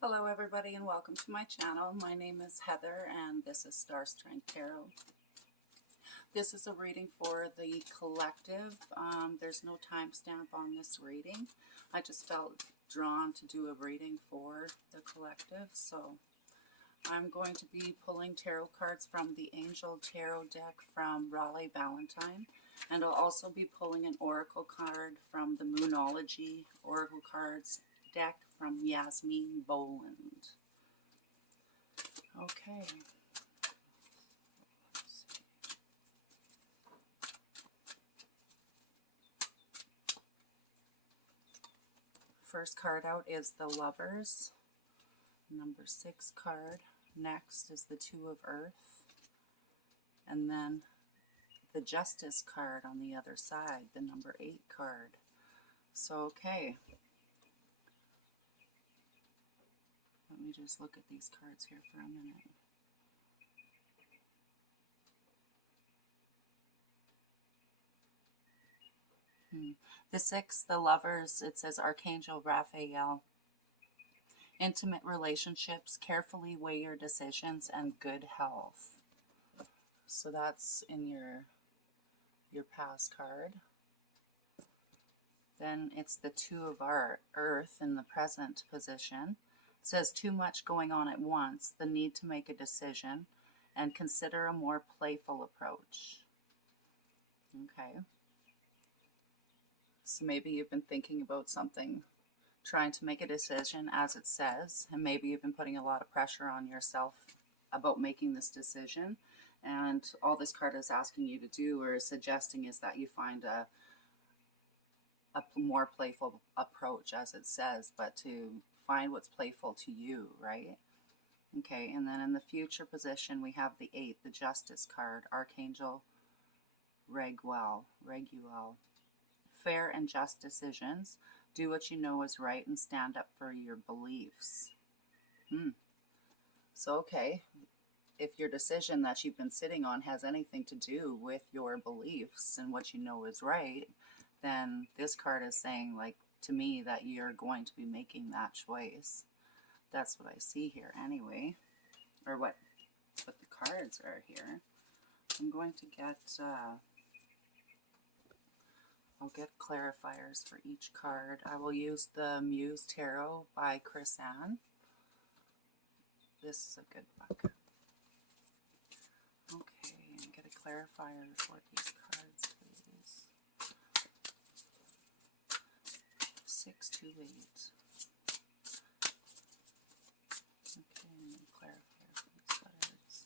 Hello everybody and welcome to my channel. My name is Heather and this is Star Strength Tarot. This is a reading for the collective. There's no timestamp on this reading. I just felt drawn to do a reading for the collective. So I'm going to be pulling tarot cards from the Angel Tarot deck from Raleigh Valentine. And I'll also be pulling an oracle card from the Moonology Oracle Cards deck from Yasmin Boland. Okay. First card out is the Lovers, number 6 card. Next is the Two of Earth. And then the Justice card on the other side, the number 8 card. So, okay. Let me just look at these cards here for a minute. The 6, the Lovers, it says Archangel Raphael. Intimate relationships, carefully weigh your decisions, and good health. So that's in your past card. Then it's the Two of Earth in the present position. It says too much going on at once, the need to make a decision, and consider a more playful approach. Okay. So maybe you've been thinking about something, trying to make a decision as it says, and maybe you've been putting a lot of pressure on yourself about making this decision. And all this card is asking you to do or is suggesting is that you find a more playful approach, as it says, but to find what's playful to you, right? Okay, and then in the future position, we have the 8, the Justice card, Archangel Raguel. Fair and just decisions. Do what you know is right and stand up for your beliefs. So, okay, if your decision that you've been sitting on has anything to do with your beliefs and what you know is right, then this card is saying, like, to me, that you're going to be making that choice. That's what I see here anyway, or what the cards are here. I'm going to get, I'll get clarifiers for each card. I will use the Muse Tarot by Chris Ann. This is a good book. Okay, and get a clarifier for these cards, please. 628. Okay, and clarifier for these cards.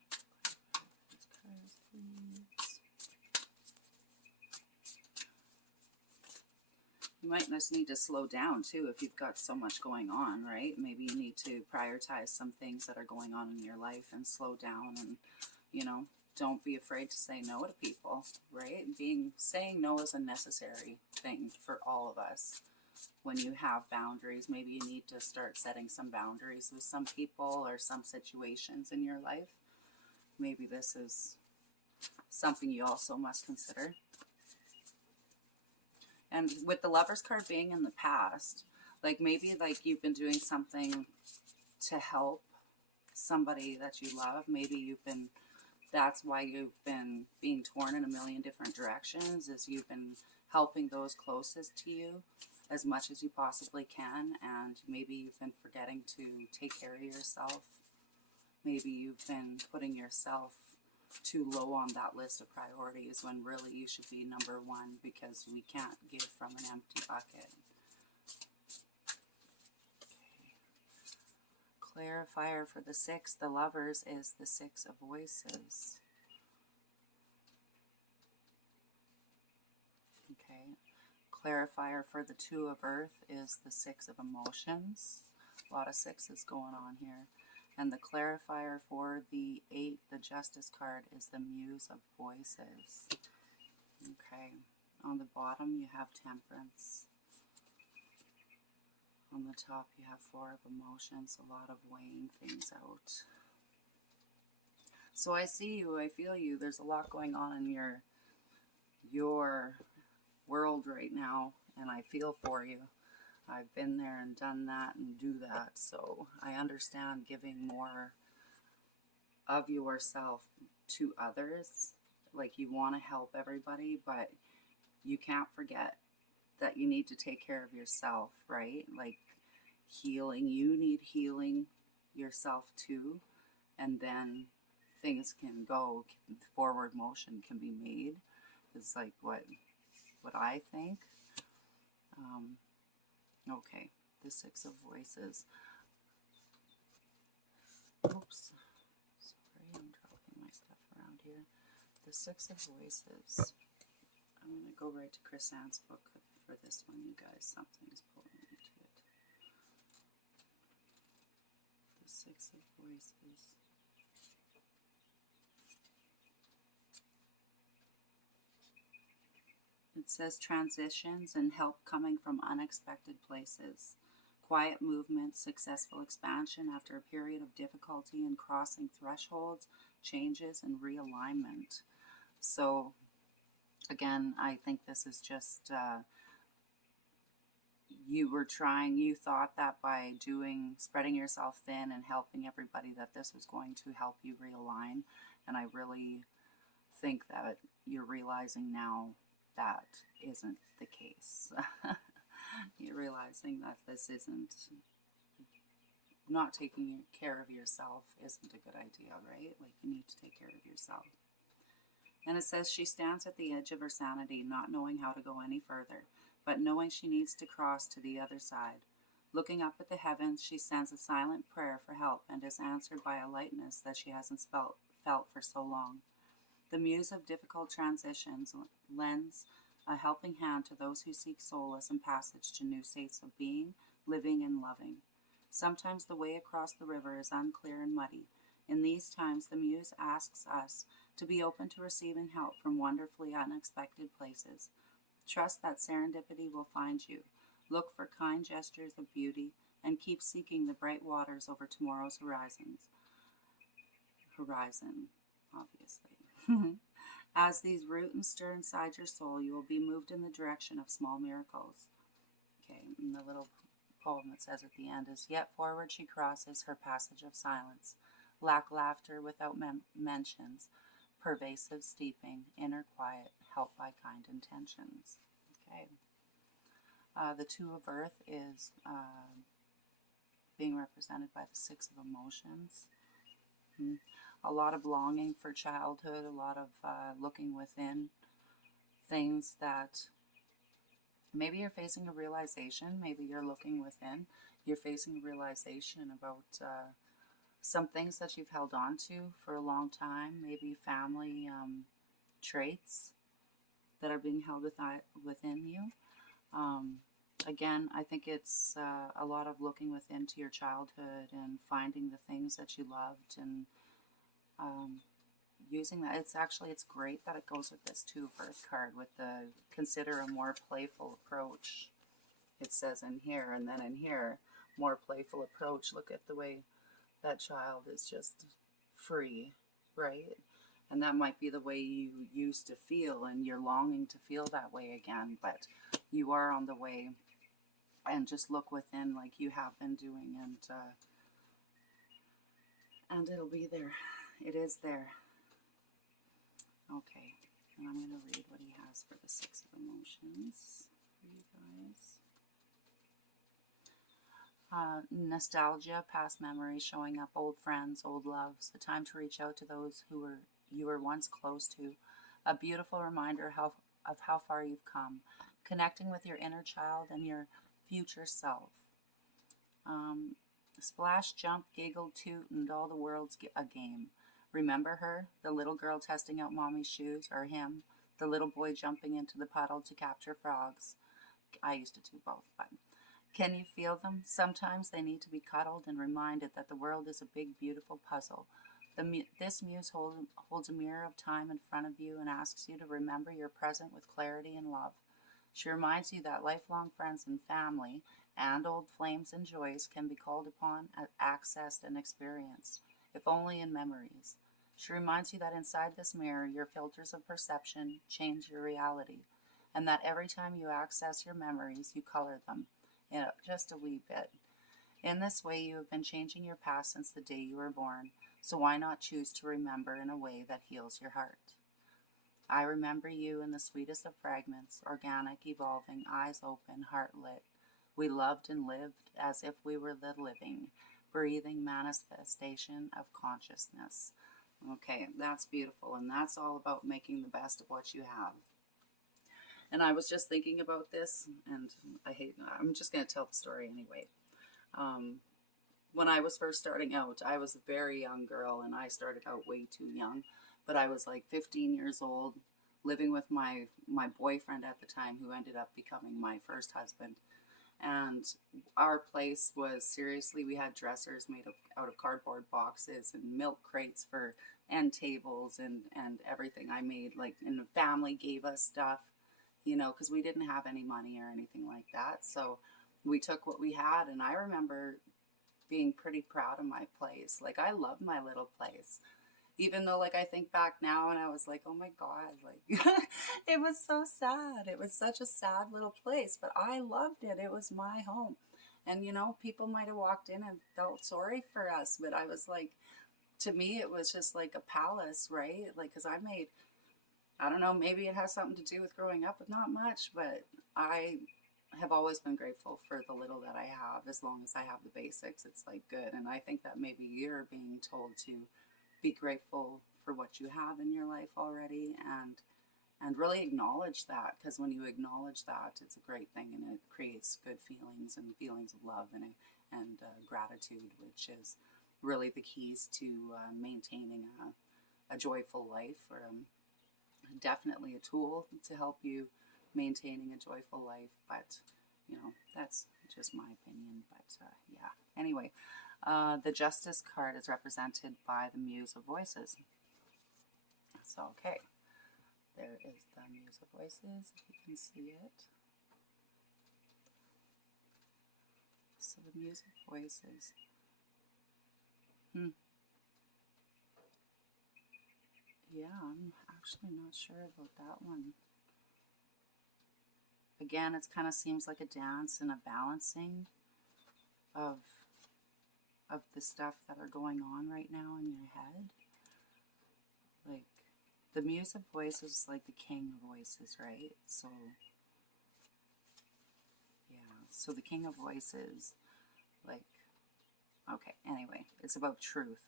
Clarifier for these cards, please. You might just need to slow down too if you've got so much going on, right? Maybe you need to prioritize some things that are going on in your life and slow down and, don't be afraid to say no to people, right? Saying no is a necessary thing for all of us. When you have boundaries, maybe you need to start setting some boundaries with some people or some situations in your life. Maybe this is something you also must consider. And with the Lovers card being in the past, maybe you've been doing something to help somebody that you love. Maybe that's why you've been being torn in a million different directions, is you've been helping those closest to you as much as you possibly can. And maybe you've been forgetting to take care of yourself. Maybe you've been putting yourself too low on that list of priorities when really you should be number 1, because we can't give from an empty bucket. Okay. Clarifier for the 6, the Lovers, is the 6 of Voices. Okay. Clarifier for the 2 of Earth is the 6 of Emotions. A lot of 6s going on here. And the clarifier for the 8, the Justice card, is the Muse of Voices. Okay. On the bottom, you have Temperance. On the top, you have 4 of Emotions, a lot of weighing things out. So I see you, I feel you. There's a lot going on in your world right now, and I feel for you. I've been there and done that and do that. So I understand giving more of yourself to others. Like, you want to help everybody, but you can't forget that you need to take care of yourself, right? Like, healing, you need healing yourself too. And then things can go, forward motion can be made. It's like what I think. Okay, the Six of Voices. Oops, sorry, I'm dropping my stuff around here. The Six of Voices. I'm going to go right to Chris Ann's book for this one, you guys. Something's pulling me to it. The Six of Voices. It says transitions and help coming from unexpected places. Quiet movement, successful expansion after a period of difficulty in crossing thresholds, changes, and realignment. So, again, I think this is just you thought that by spreading yourself thin and helping everybody, that this was going to help you realign. And I really think that you're realizing now that isn't the case. You're realizing that this isn't, not taking care of yourself isn't a good idea, right? Like, you need to take care of yourself. And it says she stands at the edge of her sanity, not knowing how to go any further, but knowing she needs to cross to the other side. Looking up at the heavens, she sends a silent prayer for help and is answered by a lightness that she hasn't felt for so long. The muse of difficult transitions lends a helping hand to those who seek solace and passage to new states of being, living, and loving. Sometimes the way across the river is unclear and muddy. In these times, the muse asks us to be open to receiving help from wonderfully unexpected places. Trust that serendipity will find you. Look for kind gestures of beauty and keep seeking the bright waters over tomorrow's horizon, obviously. As these root and stir inside your soul, you will be moved in the direction of small miracles. Okay, and the little poem that says at the end is, yet forward she crosses her passage of silence, lack laughter without mentions, pervasive steeping, inner quiet, helped by kind intentions. Okay. The Two of Earth is being represented by the Six of Emotions. A lot of longing for childhood, a lot of looking within, things that maybe you're facing a realization, maybe you're looking within, you're facing a realization about some things that you've held on to for a long time, maybe family traits that are being held within you. Again, I think it's a lot of looking within to your childhood and finding the things that you loved and using that. It's great that it goes with this Two of Earth card with the consider a more playful approach. It says in here, and then in here, more playful approach. Look at the way that child is just free, right? And that might be the way you used to feel, and you're longing to feel that way again, but you are on the way. And just look within like you have been doing, and it'll be there. It is there. Okay, and I'm going to read what he has for the Six of Emotions for you guys. Nostalgia, past memories showing up, old friends, old loves, the time to reach out to those you were once close to, a beautiful reminder of how far you've come, connecting with your inner child and your future self. Splash, jump, giggle, toot, and all the world's a game. Remember her, the little girl testing out mommy's shoes, or him, the little boy jumping into the puddle to capture frogs. I used to do both, but can you feel them? Sometimes they need to be cuddled and reminded that the world is a big, beautiful puzzle. This muse holds a mirror of time in front of you and asks you to remember your present with clarity and love. She reminds you that lifelong friends and family and old flames and joys can be called upon, accessed, and experienced, if only in memories. She reminds you that inside this mirror, your filters of perception change your reality, and that every time you access your memories, you color them. Yeah, just a wee bit. In this way, you have been changing your past since the day you were born, so why not choose to remember in a way that heals your heart? I remember you in the sweetest of fragments, organic, evolving, eyes open, heart lit. We loved and lived as if we were the living, breathing manifestation of consciousness. Okay, that's beautiful, and that's all about making the best of what you have. And I was just thinking about this, and I'm just going to tell the story anyway. Um, when I was first starting out, I was a very young girl, and I started out way too young. But I was like 15 years old, living with my boyfriend at the time, who ended up becoming my first husband. And our place was, seriously, we had dressers made out of cardboard boxes and milk crates for end tables and everything. I made, like, and the family gave us stuff, you know, because we didn't have any money or anything like that. So we took what we had, and I remember being pretty proud of my place. Like, I love my little place. Even though, like, I think back now and I was like, oh my God, like, it was so sad. It was such a sad little place, but I loved it. It was my home. And, you know, people might have walked in and felt sorry for us, but I was like, to me, it was just like a palace, right? Like, because I don't know, maybe it has something to do with growing up, but not much, but I have always been grateful for the little that I have. As long as I have the basics, it's like good. And I think that maybe you're being told to be grateful for what you have in your life already, and really acknowledge that, because when you acknowledge that, it's a great thing, and it creates good feelings and feelings of love and gratitude, which is really the keys to maintaining a joyful life, or definitely a tool to help you maintaining a joyful life. But you know, that's just my opinion. But yeah, anyway. The Justice card is represented by the Muse of Voices. So, okay, there is the Muse of Voices, if you can see it. So, the Muse of Voices. Yeah, I'm actually not sure about that one. Again, it kind of seems like a dance and a balancing of the stuff that are going on right now in your head. Like, the Muse of Voices is like the King of Voices, right? So, yeah. So the King of Voices, like, okay, anyway, it's about truth.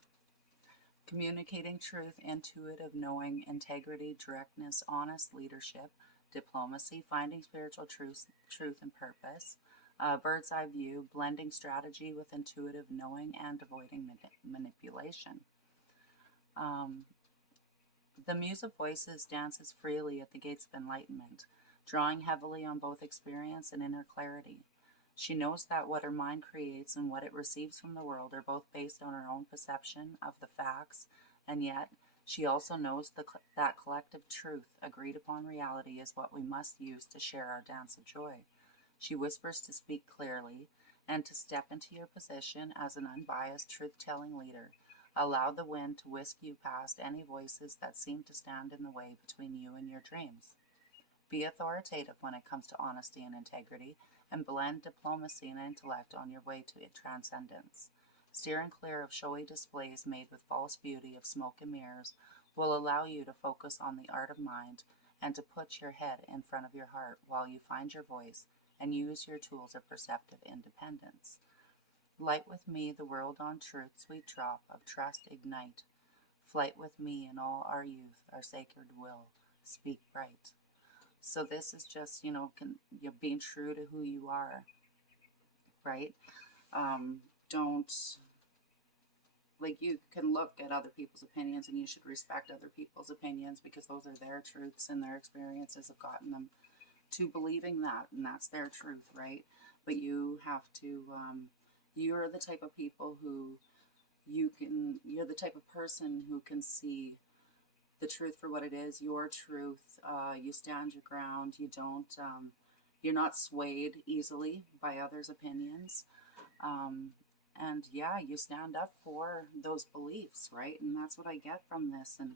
Communicating truth, intuitive knowing, integrity, directness, honest leadership, diplomacy, finding spiritual truth and purpose. Bird's eye view, blending strategy with intuitive knowing and avoiding manipulation. The Muse of Voices dances freely at the gates of enlightenment, drawing heavily on both experience and inner clarity. She knows that what her mind creates and what it receives from the world are both based on her own perception of the facts, and yet she also knows that collective truth, agreed upon reality, is what we must use to share our dance of joy. She whispers to speak clearly and to step into your position as an unbiased, truth-telling leader. Allow the wind to whisk you past any voices that seem to stand in the way between you and your dreams. Be authoritative when it comes to honesty and integrity, and blend diplomacy and intellect on your way to transcendence. Steering clear of showy displays made with false beauty of smoke and mirrors will allow you to focus on the art of mind and to put your head in front of your heart while you find your voice and use your tools of perceptive independence. Light with me the world on truth, sweet drop of trust ignite. Flight with me in all our youth, our sacred will, speak bright. So this is just, you're being true to who you are, right? Don't, like, you can look at other people's opinions, and you should respect other people's opinions, because those are their truths, and their experiences have gotten them to believing that, and that's their truth, right? But you have to, you're the type of people who you're the type of person who can see the truth for what it is, your truth. You stand your ground. You don't, you're not swayed easily by others' opinions. And yeah, you stand up for those beliefs, right? And that's what I get from this. And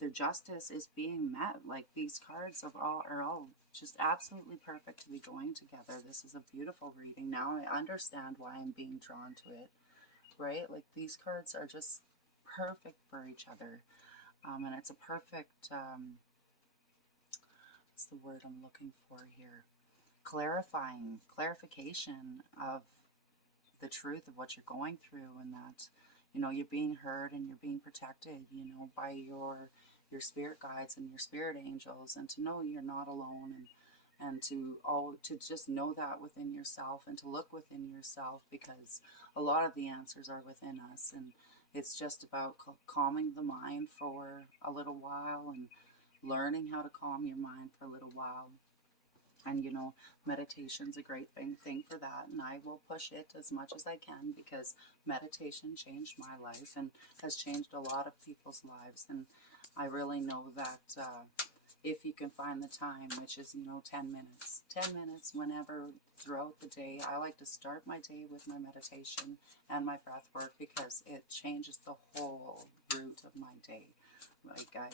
the justice is being met. Like, these cards are all just absolutely perfect to be going together. This is a beautiful reading. Now I understand why I'm being drawn to it, right? Like these cards are just perfect for each other. And it's a perfect, what's the word I'm looking for here? Clarification of the truth of what you're going through, and that, you know, you're being heard and you're being protected, you know, by your spirit guides and your spirit angels, and to know you're not alone, and to just know that within yourself, and to look within yourself, because a lot of the answers are within us, and it's just about calming the mind for a little while, and learning how to calm your mind for a little while. And, you know, meditation's a great thing for that. And I will push it as much as I can, because meditation changed my life and has changed a lot of people's lives. And I really know that if you can find the time, which is, you know, 10 minutes whenever throughout the day. I like to start my day with my meditation and my breath work, because it changes the whole route of my day. Like I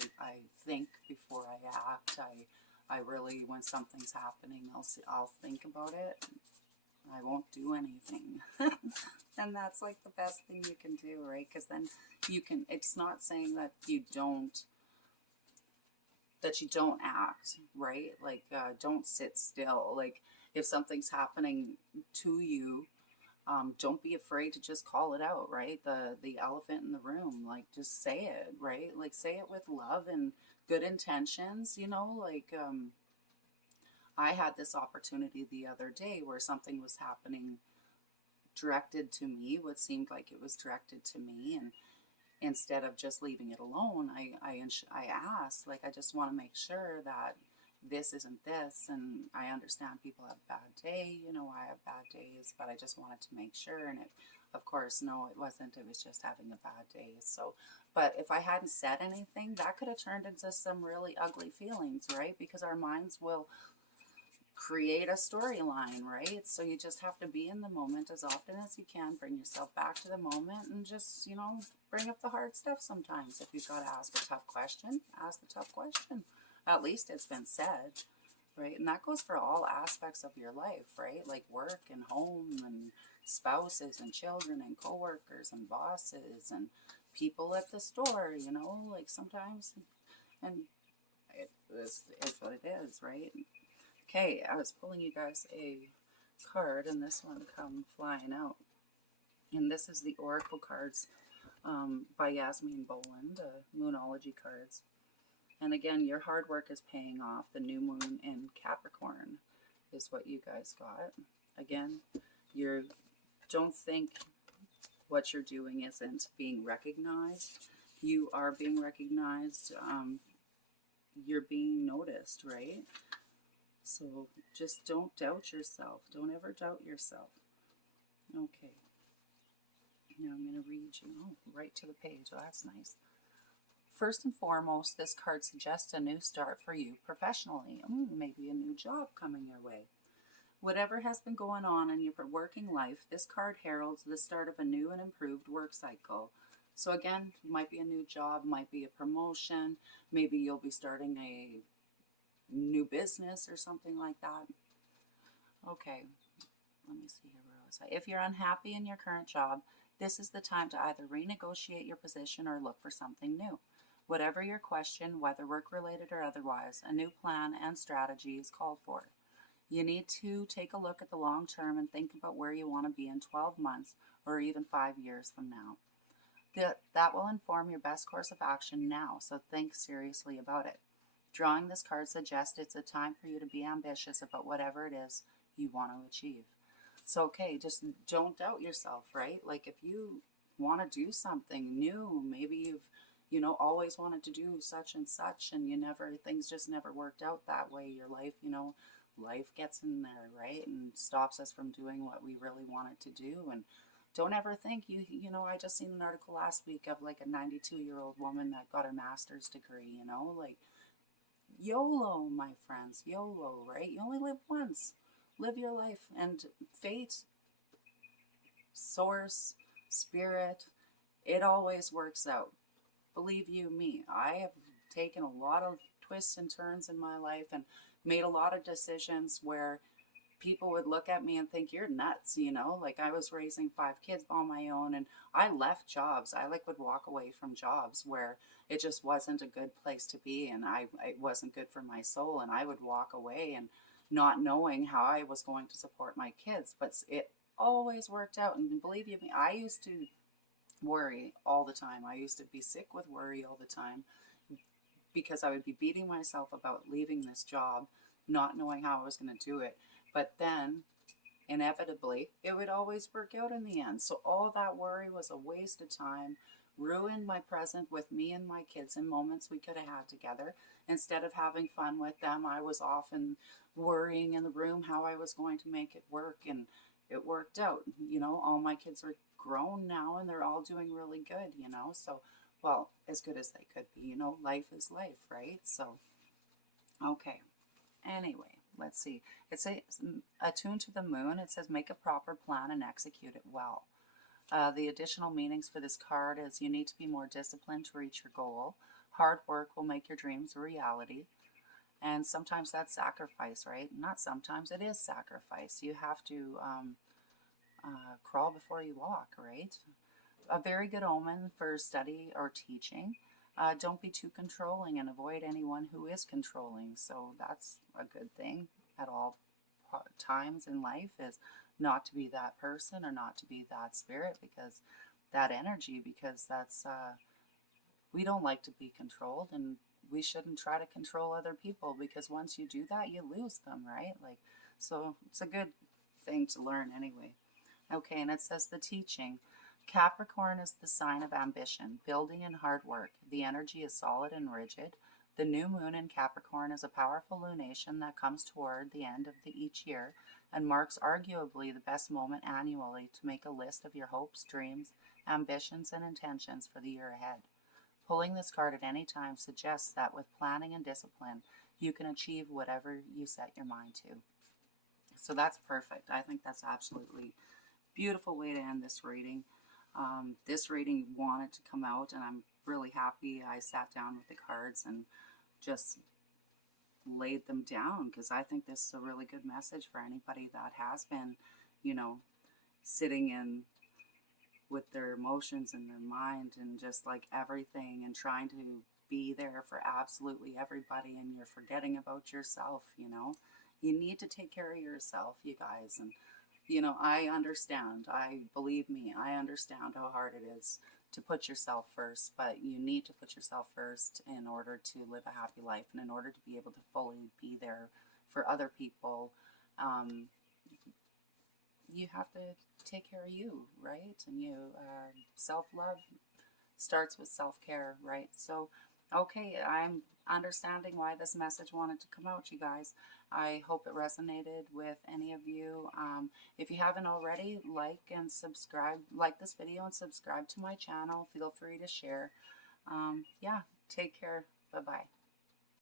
think before I act. I really, when something's happening, I'll think about it. I won't do anything. And that's like the best thing you can do, right? Because then you can, it's not saying that you don't act, right? Like, don't sit still. Like, if something's happening to you, don't be afraid to just call it out, right? The elephant in the room, like, just say it, right? Like, say it with love and good intentions, you know, like, I had this opportunity the other day where something was happening directed to me, what seemed like it was directed to me, and instead of just leaving it alone, I asked, like, I just want to make sure that this isn't this, and I understand people have a bad day, you know, I have bad days, but I just wanted to make sure. And it, of course, no, it wasn't, it was just having a bad day. So, but if I hadn't said anything, that could have turned into some really ugly feelings, right? Because our minds will create a storyline, right? So you just have to be in the moment as often as you can, bring yourself back to the moment, and just, you know, bring up the hard stuff sometimes. If you've got to ask a tough question, ask the tough question. At least it's been said, right? And that goes for all aspects of your life, right? Like work and home and spouses and children and coworkers and bosses and people at the store, you know, like sometimes, and it's what it is, right? Okay, I was pulling you guys a card, and this one come flying out. And this is the Oracle cards by Yasmin Boland, Moonology cards. And again, your hard work is paying off. The new moon in Capricorn is what you guys got. Again, don't think what you're doing isn't being recognized. You are being recognized. You're being noticed, right? So just don't doubt yourself. Don't ever doubt yourself. Okay. Now I'm going to read you right to the page. Oh, that's nice. First and foremost, this card suggests a new start for you professionally. Maybe a new job coming your way. Whatever has been going on in your working life, this card heralds the start of a new and improved work cycle. So again, it might be a new job, might be a promotion, maybe you'll be starting a new business or something like that. Okay, let me see here. Where was I? If you're unhappy in your current job, this is the time to either renegotiate your position or look for something new. Whatever your question, whether work-related or otherwise, a new plan and strategy is called for. You need to take a look at the long term and think about where you want to be in 12 months or even 5 years from now. That will inform your best course of action now, so think seriously about it. Drawing this card suggests it's a time for you to be ambitious about whatever it is you want to achieve. So, okay, just don't doubt yourself, right? Like if you want to do something new, maybe you've, you know, always wanted to do such and such, and things just never worked out that way. Your life, you know, life gets in there, right? And stops us from doing what we really wanted to do. And don't ever think you know, I just seen an article last week of like a 92-year-old woman that got her master's degree, you know, like YOLO, my friends, YOLO, right? You only live once. Live your life, and fate, source, spirit, it always works out. Believe you me, I have taken a lot of twists and turns in my life, and made a lot of decisions where people would look at me and think you're nuts, you know, like I was raising 5 kids on my own, and I left jobs. I like would walk away from jobs where it just wasn't a good place to be, and it wasn't good for my soul, and I would walk away and not knowing how I was going to support my kids. But it always worked out, and believe you me, I used to worry all the time. I used to be sick with worry all the time because I would be beating myself about leaving this job, not knowing how I was going to do it. But then inevitably it would always work out in the end. So all that worry was a waste of time, ruined my present with me and my kids in moments we could have had together. Instead of having fun with them, I was often worrying in the room how I was going to make it work, and it worked out. You know, all my kids are grown now and they're all doing really good, you know. So, well, as good as they could be, you know, life is life, right? So, okay. Anyway, let's see. It says, attuned to the moon, it says make a proper plan and execute it well. The additional meanings for this card is you need to be more disciplined to reach your goal. Hard work will make your dreams a reality. And sometimes that's sacrifice, right? Not sometimes, it is sacrifice. You have to crawl before you walk, right? A very good omen for study or teaching. Don't be too controlling and avoid anyone who is controlling. So that's a good thing at all times in life, is not to be that person or not to be that spirit, because that energy, because that's we don't like to be controlled, and we shouldn't try to control other people, because once you do that, you lose them, right? Like, so it's a good thing to learn anyway. Okay, and it says the teaching. Capricorn is the sign of ambition, building, and hard work. The energy is solid and rigid. The new moon in Capricorn is a powerful lunation that comes toward the end of each year and marks arguably the best moment annually to make a list of your hopes, dreams, ambitions, and intentions for the year ahead. Pulling this card at any time suggests that with planning and discipline, you can achieve whatever you set your mind to. So that's perfect. I think that's absolutely beautiful way to end this reading. This reading wanted to come out, and I'm really happy I sat down with the cards and just laid them down, because I think this is a really good message for anybody that has been, you know, sitting in with their emotions and their mind and just like everything and trying to be there for absolutely everybody, and you're forgetting about yourself, you know. You need to take care of yourself, you guys. And you know, I understand. Believe me, I understand how hard it is to put yourself first, but you need to put yourself first in order to live a happy life, and in order to be able to fully be there for other people. You have to take care of you, right? And self-love starts with self-care, right? So, okay, I'm understanding why this message wanted to come out, you guys. I hope it resonated with any of you. If you haven't already, like this video and subscribe to my channel. Feel free to share. Yeah, take care. Bye-bye.